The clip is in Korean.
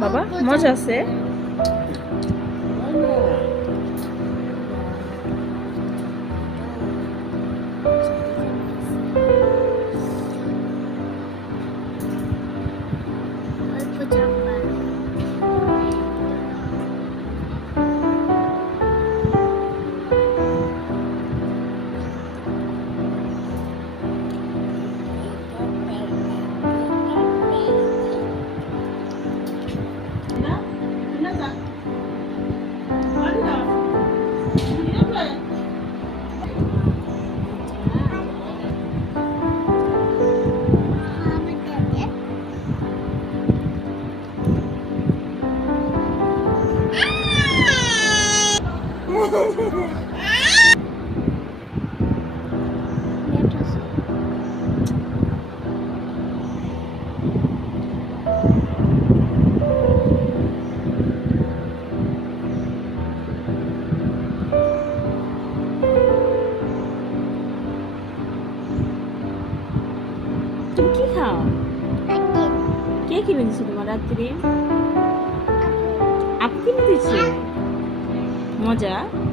Baba, moja se. 기분이 지금 알아들임? 아프긴 되지? 응. 모자